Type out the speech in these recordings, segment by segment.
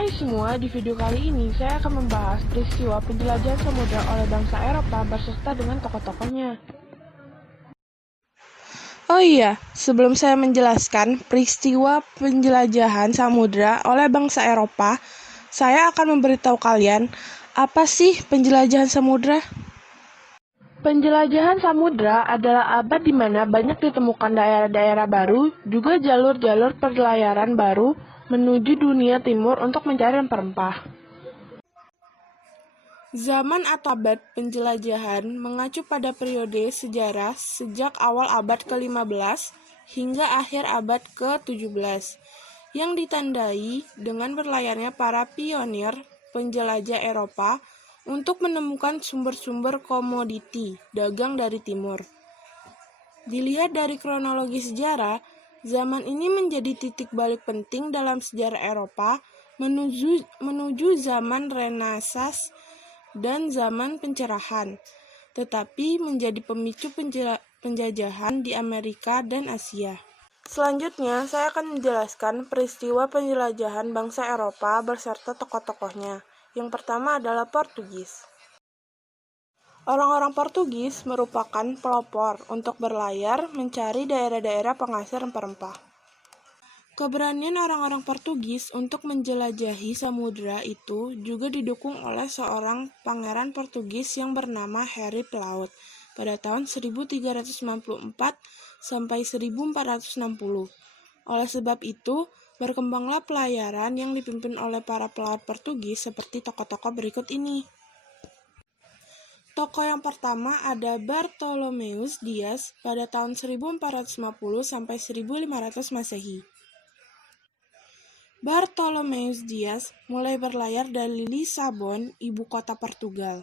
Hai semua, di video kali ini saya akan membahas peristiwa penjelajahan samudra oleh bangsa Eropa berserta dengan tokoh-tokohnya. Oh iya, sebelum saya menjelaskan peristiwa penjelajahan samudra oleh bangsa Eropa, saya akan memberitahu kalian apa sih penjelajahan samudra? Penjelajahan samudra adalah abad di mana banyak ditemukan daerah-daerah baru, juga jalur-jalur perlayaran baru menuju dunia timur untuk mencari rempah-rempah. Zaman atau abad penjelajahan mengacu pada periode sejarah sejak awal abad ke-15 hingga akhir abad ke-17, yang ditandai dengan berlayarnya para pionir penjelajah Eropa untuk menemukan sumber-sumber komoditi dagang dari timur. Dilihat dari kronologi sejarah, zaman ini menjadi titik balik penting dalam sejarah Eropa menuju zaman Renaissance dan zaman pencerahan, tetapi menjadi pemicu penjajahan di Amerika dan Asia. Selanjutnya, saya akan menjelaskan peristiwa penjelajahan bangsa Eropa beserta tokoh-tokohnya. Yang pertama adalah Portugis. Orang-orang Portugis merupakan pelopor untuk berlayar mencari daerah-daerah penghasil rempah-rempah. Keberanian orang-orang Portugis untuk menjelajahi samudra itu juga didukung oleh seorang pangeran Portugis yang bernama Harry Pelaut pada tahun 1394 sampai 1460. Oleh sebab itu, berkembanglah pelayaran yang dipimpin oleh para pelaut Portugis seperti tokoh-tokoh berikut ini. Tokoh yang pertama ada Bartolomeus Dias pada tahun 1450 sampai 1500 Masehi. Bartolomeus Dias mulai berlayar dari Lisabon, ibu kota Portugal.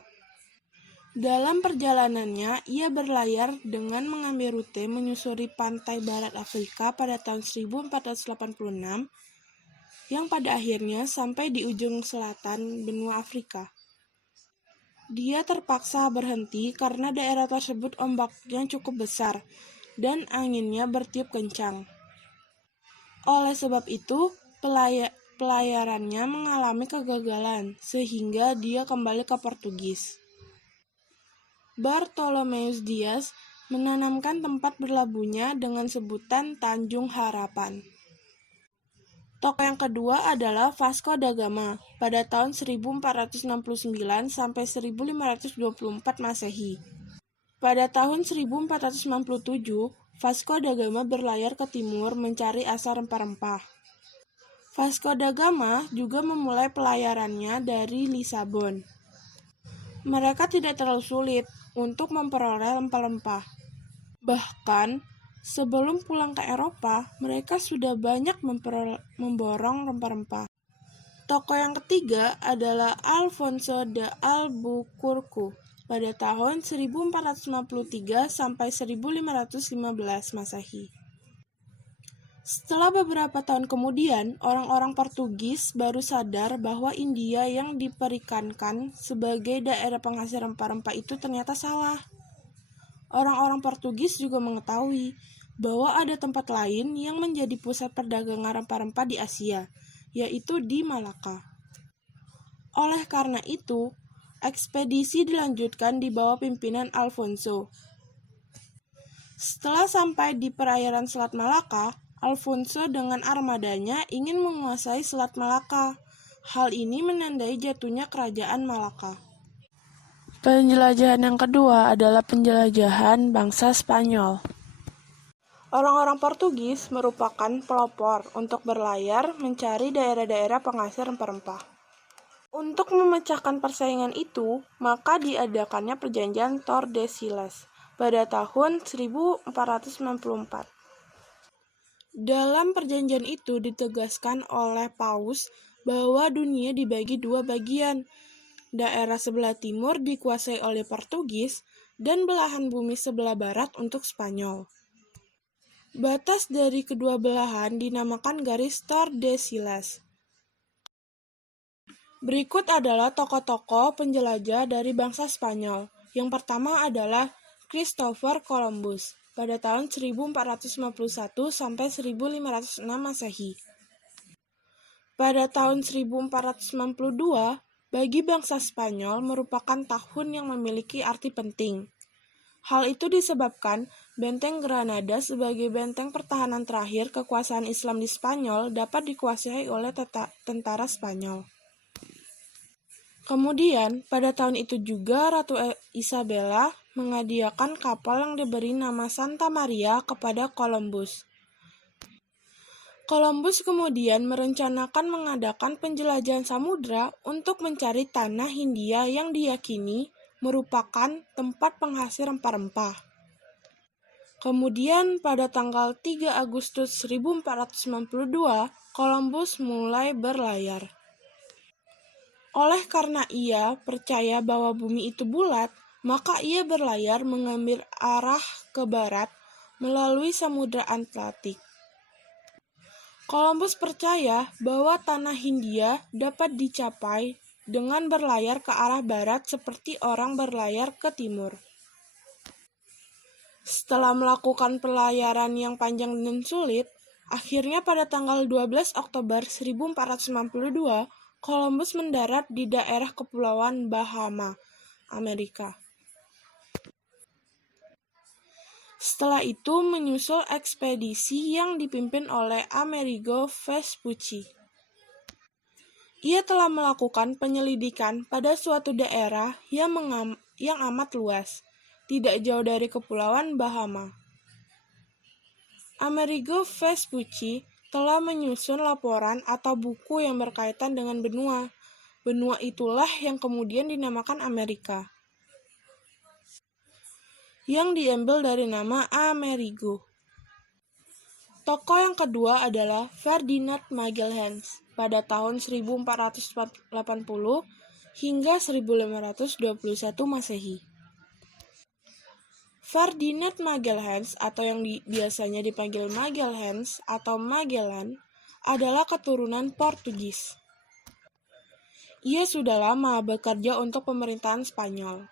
Dalam perjalanannya, ia berlayar dengan mengambil rute menyusuri pantai barat Afrika pada tahun 1486, yang pada akhirnya sampai di ujung selatan benua Afrika. Dia terpaksa berhenti karena daerah tersebut ombaknya cukup besar dan anginnya bertiup kencang. Oleh sebab itu, pelayarannya mengalami kegagalan, sehingga dia kembali ke Portugis. Bartolomeus Dias menanamkan tempat berlabuhnya dengan sebutan Tanjung Harapan. Tokoh yang kedua adalah Vasco da Gama pada tahun 1469 sampai 1524 Masehi. Pada tahun 1497, Vasco da Gama berlayar ke timur mencari asal rempah-rempah. Vasco da Gama juga memulai pelayarannya dari Lisabon. Mereka tidak terlalu sulit untuk memperoleh rempah-rempah. Bahkan, sebelum pulang ke Eropa, mereka sudah banyak memborong rempah-rempah. Tokoh yang ketiga adalah Alfonso de Albuquerque pada tahun 1453 sampai 1515 Masehi. Setelah beberapa tahun kemudian, orang-orang Portugis baru sadar bahwa India yang diperkenalkan sebagai daerah penghasil rempah-rempah itu ternyata salah. Orang-orang Portugis juga mengetahui bahwa ada tempat lain yang menjadi pusat perdagangan rempah-rempah di Asia, yaitu di Malaka. Oleh karena itu, ekspedisi dilanjutkan di bawah pimpinan Alfonso. Setelah sampai di perairan Selat Malaka, Alfonso dengan armadanya ingin menguasai Selat Malaka. Hal ini menandai jatuhnya kerajaan Malaka. Penjelajahan yang kedua adalah penjelajahan bangsa Spanyol. Orang-orang Portugis merupakan pelopor untuk berlayar mencari daerah-daerah penghasil rempah-rempah. Untuk memecahkan persaingan itu, maka diadakannya perjanjian Tordesillas pada tahun 1494. Dalam perjanjian itu ditegaskan oleh Paus bahwa dunia dibagi dua bagian. Daerah sebelah timur dikuasai oleh Portugis dan belahan bumi sebelah barat untuk Spanyol. Batas dari kedua belahan dinamakan garis Tordesillas. Berikut adalah tokoh-tokoh penjelajah dari bangsa Spanyol. Yang pertama adalah Christopher Columbus pada tahun 1451 sampai 1506 Masehi. Pada tahun 1492, bagi bangsa Spanyol merupakan tahun yang memiliki arti penting. Hal itu disebabkan Benteng Granada sebagai benteng pertahanan terakhir kekuasaan Islam di Spanyol dapat dikuasai oleh tentara Spanyol. Kemudian, pada tahun itu juga Ratu Isabella menghadiahkan kapal yang diberi nama Santa Maria kepada Columbus. Columbus kemudian merencanakan mengadakan penjelajahan samudra untuk mencari tanah Hindia yang diyakini merupakan tempat penghasil rempah-rempah. Kemudian pada tanggal 3 Agustus 1492, Columbus mulai berlayar. Oleh karena ia percaya bahwa bumi itu bulat, maka ia berlayar mengambil arah ke barat melalui Samudra Atlantik. Columbus percaya bahwa tanah Hindia dapat dicapai dengan berlayar ke arah barat seperti orang berlayar ke timur. Setelah melakukan pelayaran yang panjang dan sulit, akhirnya pada tanggal 12 Oktober 1492, Columbus mendarat di daerah Kepulauan Bahama, Amerika. Setelah itu menyusul ekspedisi yang dipimpin oleh Amerigo Vespucci. Ia telah melakukan penyelidikan pada suatu daerah yang amat luas, tidak jauh dari Kepulauan Bahama. Amerigo Vespucci telah menyusun laporan atau buku yang berkaitan dengan benua. Benua itulah yang kemudian dinamakan Amerika, yang diambil dari nama Amerigo. Tokoh yang kedua adalah Ferdinand Magellan pada tahun 1480 hingga 1521 Masehi. Ferdinand Magellan atau yang biasanya dipanggil Magalhães atau Magellan adalah keturunan Portugis. Ia sudah lama bekerja untuk pemerintahan Spanyol.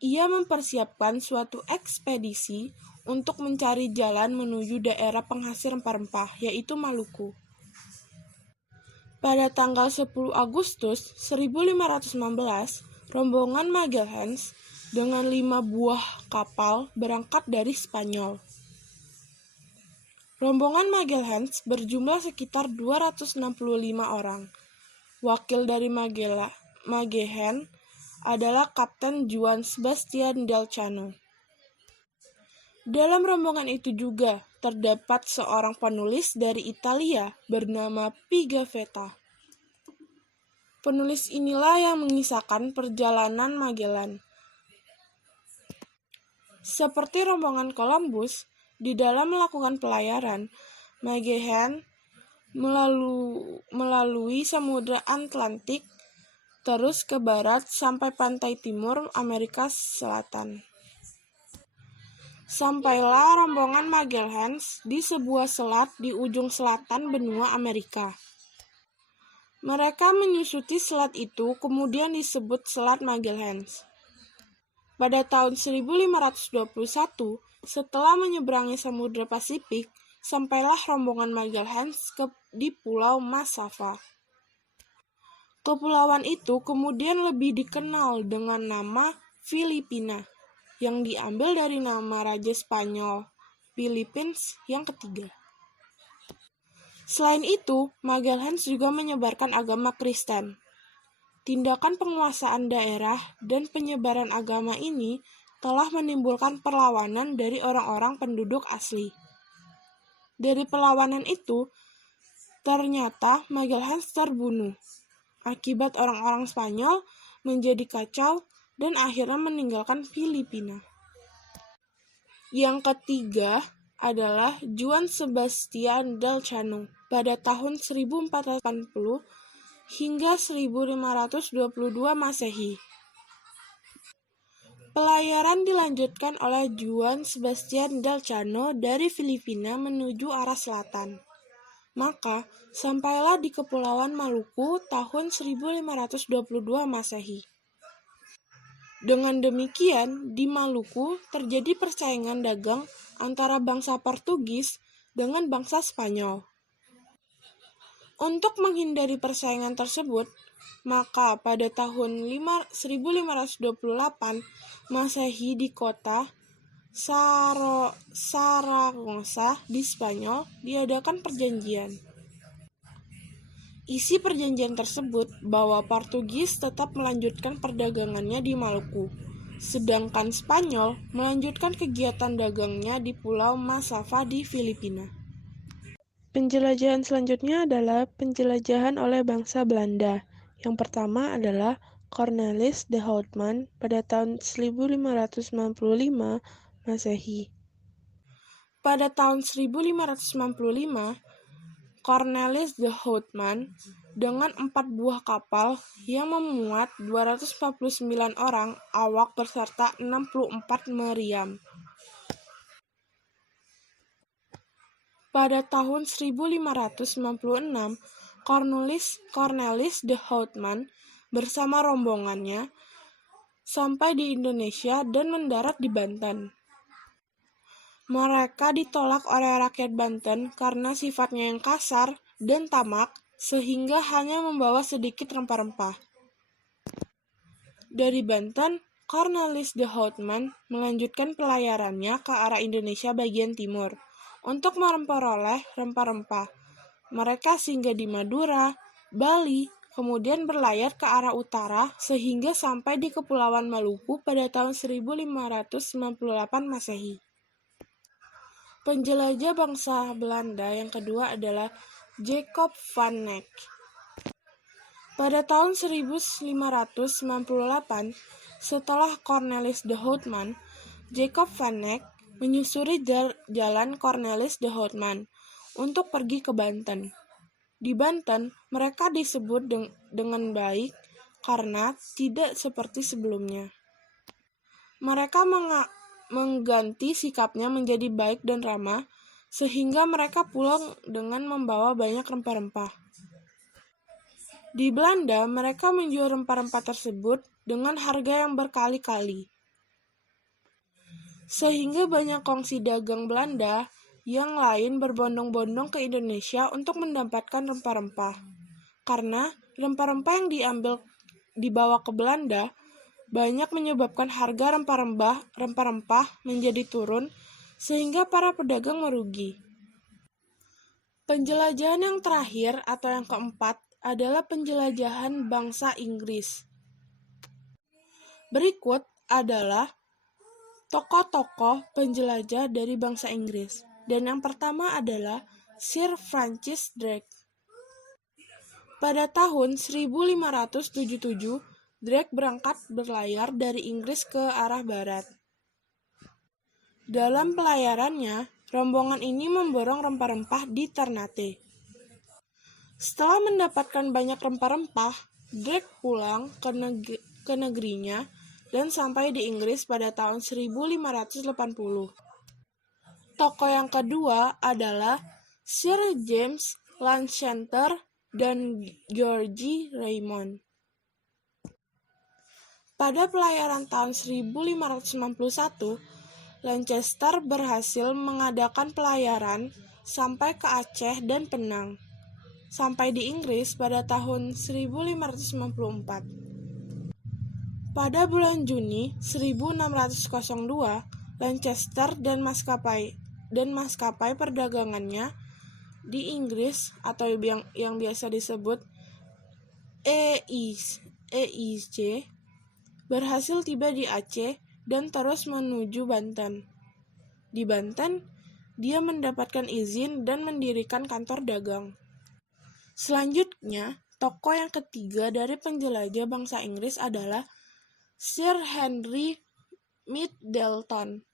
Ia mempersiapkan suatu ekspedisi untuk mencari jalan menuju daerah penghasil rempah-rempah, yaitu Maluku. Pada tanggal 10 Agustus 1516, rombongan Magalhães dengan 5 buah kapal berangkat dari Spanyol. Rombongan Magalhães berjumlah sekitar 265 orang. Wakil dari Magellan adalah Kapten Juan Sebastian Elcano. Dalam rombongan itu juga terdapat seorang penulis dari Italia bernama Pigafetta. Penulis inilah yang mengisahkan perjalanan Magellan. Seperti rombongan Columbus, di dalam melakukan pelayaran, Magellan melalui Samudra Atlantik terus ke barat sampai pantai timur Amerika Selatan. Sampailah rombongan Magalhães di sebuah selat di ujung selatan benua Amerika. Mereka menyusuti selat itu kemudian disebut Selat Magalhães. Pada tahun 1521, setelah menyeberangi Samudra Pasifik, sampailah rombongan Magalhães di Pulau Massawa. Kepulauan itu kemudian lebih dikenal dengan nama Filipina, yang diambil dari nama Raja Spanyol Philippines yang ketiga. Selain itu, Magalhães juga menyebarkan agama Kristen. Tindakan penguasaan daerah dan penyebaran agama ini telah menimbulkan perlawanan dari orang-orang penduduk asli. Dari perlawanan itu, ternyata Magalhães terbunuh. Akibat orang-orang Spanyol menjadi kacau dan akhirnya meninggalkan Filipina. Yang ketiga adalah Juan Sebastian Elcano pada tahun 1480 hingga 1522 Masehi. Pelayaran dilanjutkan oleh Juan Sebastian Elcano dari Filipina menuju arah selatan. Maka, sampailah di Kepulauan Maluku tahun 1522 Masehi. Dengan demikian, di Maluku terjadi persaingan dagang antara bangsa Portugis dengan bangsa Spanyol. Untuk menghindari persaingan tersebut, maka pada tahun 1528 Masehi di kota Saragossa di Spanyol diadakan perjanjian. Isi perjanjian tersebut bahwa Portugis tetap melanjutkan perdagangannya di Maluku, sedangkan Spanyol melanjutkan kegiatan dagangnya di Pulau Masava di Filipina. Penjelajahan selanjutnya adalah penjelajahan oleh bangsa Belanda. Yang pertama adalah Cornelis de Houtman pada tahun 1595 Masehi. Pada tahun 1595, Cornelis de Houtman dengan 4 buah kapal yang memuat 249 orang awak beserta 64 meriam. Pada tahun 1596, Cornelis de Houtman bersama rombongannya sampai di Indonesia dan mendarat di Banten. Mereka ditolak oleh rakyat Banten karena sifatnya yang kasar dan tamak, sehingga hanya membawa sedikit rempah-rempah. Dari Banten, Cornelis de Houtman melanjutkan pelayarannya ke arah Indonesia bagian timur untuk memperoleh rempah-rempah. Mereka singgah di Madura, Bali, kemudian berlayar ke arah utara sehingga sampai di Kepulauan Maluku pada tahun 1598 Masehi. Penjelajah bangsa Belanda yang kedua adalah Jacob van Eyck. Pada tahun 1598, setelah Cornelis de Houtman, Jacob van Eyck menyusuri jalan Cornelis de Houtman untuk pergi ke Banten. Di Banten, mereka disebut dengan baik karena tidak seperti sebelumnya. Mereka mengganti sikapnya menjadi baik dan ramah, sehingga mereka pulang dengan membawa banyak rempah-rempah. Di Belanda, mereka menjual rempah-rempah tersebut dengan harga yang berkali-kali. Sehingga banyak kongsi dagang Belanda yang lain berbondong-bondong ke Indonesia untuk mendapatkan rempah-rempah. Karena rempah-rempah yang dibawa ke Belanda banyak menyebabkan harga rempah-rempah menjadi turun, sehingga para pedagang merugi. Penjelajahan yang terakhir atau yang keempat adalah penjelajahan bangsa Inggris. Berikut adalah tokoh-tokoh penjelajah dari bangsa Inggris. Dan yang pertama adalah Sir Francis Drake. Pada tahun 1577, Drake berangkat berlayar dari Inggris ke arah barat. Dalam pelayarannya, rombongan ini memborong rempah-rempah di Ternate. Setelah mendapatkan banyak rempah-rempah, Drake pulang ke negerinya dan sampai di Inggris pada tahun 1580. Tokoh yang kedua adalah Sir James Lancaster dan George Raymond. Pada pelayaran tahun 1591, Lancaster berhasil mengadakan pelayaran sampai ke Aceh dan Penang, sampai di Inggris pada tahun 1594. Pada bulan Juni 1602, Lancaster dan maskapai perdagangannya di Inggris atau yang biasa disebut EIC berhasil tiba di Aceh dan terus menuju Banten. Di Banten, dia mendapatkan izin dan mendirikan kantor dagang. Selanjutnya, tokoh yang ketiga dari penjelajah bangsa Inggris adalah Sir Henry Middleton.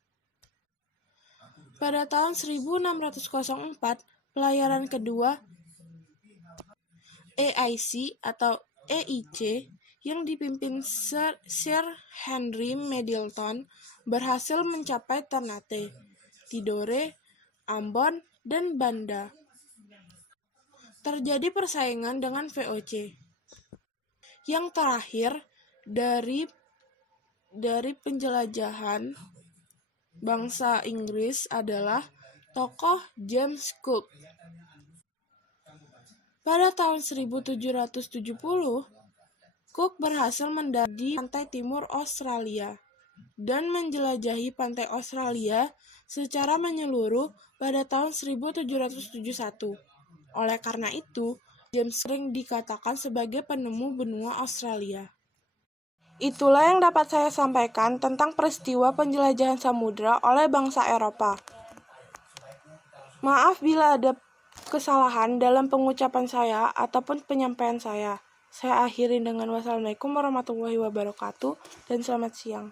Pada tahun 1604, pelayaran kedua EIC atau EIC yang dipimpin Sir Henry Middleton berhasil mencapai Ternate, Tidore, Ambon, dan Banda. Terjadi persaingan dengan VOC. Yang terakhir dari penjelajahan bangsa Inggris adalah tokoh James Cook. Pada tahun 1770, Cook berhasil mendarat di pantai timur Australia dan menjelajahi pantai Australia secara menyeluruh pada tahun 1771. Oleh karena itu, James sering dikatakan sebagai penemu benua Australia. Itulah yang dapat saya sampaikan tentang peristiwa penjelajahan samudra oleh bangsa Eropa. Maaf bila ada kesalahan dalam pengucapan saya ataupun penyampaian saya. Saya akhiri dengan wassalamualaikum warahmatullahi wabarakatuh dan selamat siang.